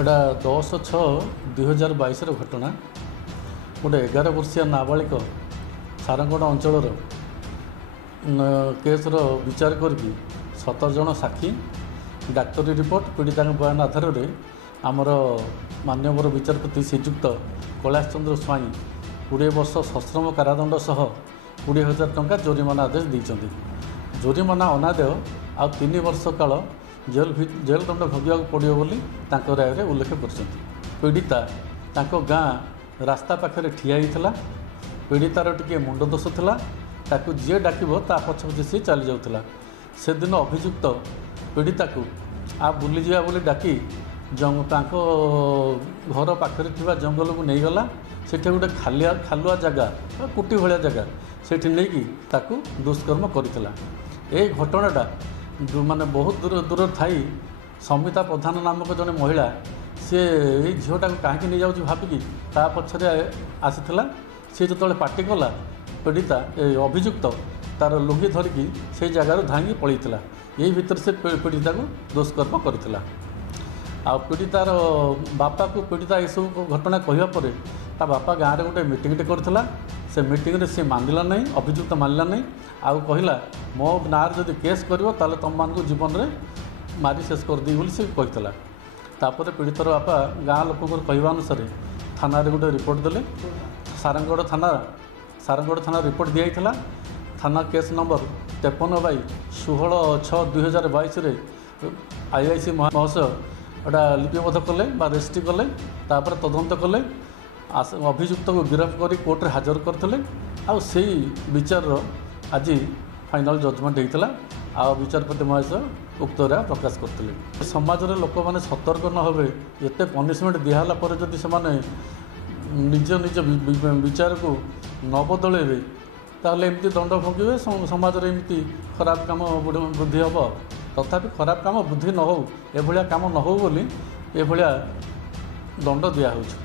एटा 10/6/2022 घटना। गोटे 11 वर्षीय नाबालिक सारंगगढ़ अंचल केस्र विचार करके 17 जन साक्षी डाक्तरी रिपोर्ट पीड़िता बयान आधार में आमर मान्यवर विचारपति श्रीजुक्त कैलाश चंद्र स्वाई 20 वर्ष सश्रम कारादंड सह 20,000 टंका जोरिमाना आदेश देते। जोरिमाना अनादेय आ 3 वर्ष काल जेल दंड भोगिया पड़ो बोली राय में उल्लेख कर। पीड़िता गाँ रास्ता पाखे ठिया होता। पीड़ितार टिके मुंड दोष था। ताकू जी डाकिब ता पछ पछे सी चली जाऊला। से दिन अभियुक्त पीड़िता को आ बुली जा बोली डाकी घर पाखे जंगल को नहीं गला। सेठी गोटे खालुआ जगह कुटी भाया जगह सेठी नहीं ताकू दुष्कर्म करथिला। ए घटनाटा माने बहुत दूर दूर थाई समिता प्रधान नामक जड़े महिला सी झीटा को कहीं नहीं जाऊँ भाविकी ता पछरे आसीथिला। सी जो पार्टी कला पीड़िता अभियुक्त तार लुंगी धरिकी से जगार धाँगी पलैला। यही भितर से पीड़िता को दुष्कर्म करथिला। आ पीड़ितार बापा को पीड़िता यू घटना कहवापर ता बापा गाँव में गोटे मीटिंगटे करथिला। से मीटिंग रे से मानला नहीं, अभियुक्त मानला नहीं। आउ कहला मो नार जदि केस करिवो ताले तुम मान को जीवन रे मारी शेष कर दी बोली से कहला। तापर पीड़ितर बापा गाँ लोक कहवा अनुसार थाना रे गोटे रिपोर्ट देले। सारंगगढ़ थाना रिपोर्ट दिया। थाना केस नंबर 53/16/6/2022 IIC महोत्सव एटा लिपिबद्ध कले रेजिस्ट्री कले। तापर तदंत कले। अभियुक्त को गिरफ्त कर कोर्ट रे हाजर करते। आई विचार आज फाइनल जजमेंट होता। आ विचारपति महेश उक्त राय प्रकाश करते। समाज रे लोक मैंने सतर्क न होवे एते पनिशमेंट दिहला पर जदि से निज निज विचार को न बदलेबे ताहले एमती दंड भोगे समाज रे एमती खराब काम वृद्धि हम। तथापि खराब काम वृद्धि न हो एभलिया काम न हो बोली एभलिया दंड दिया होछि।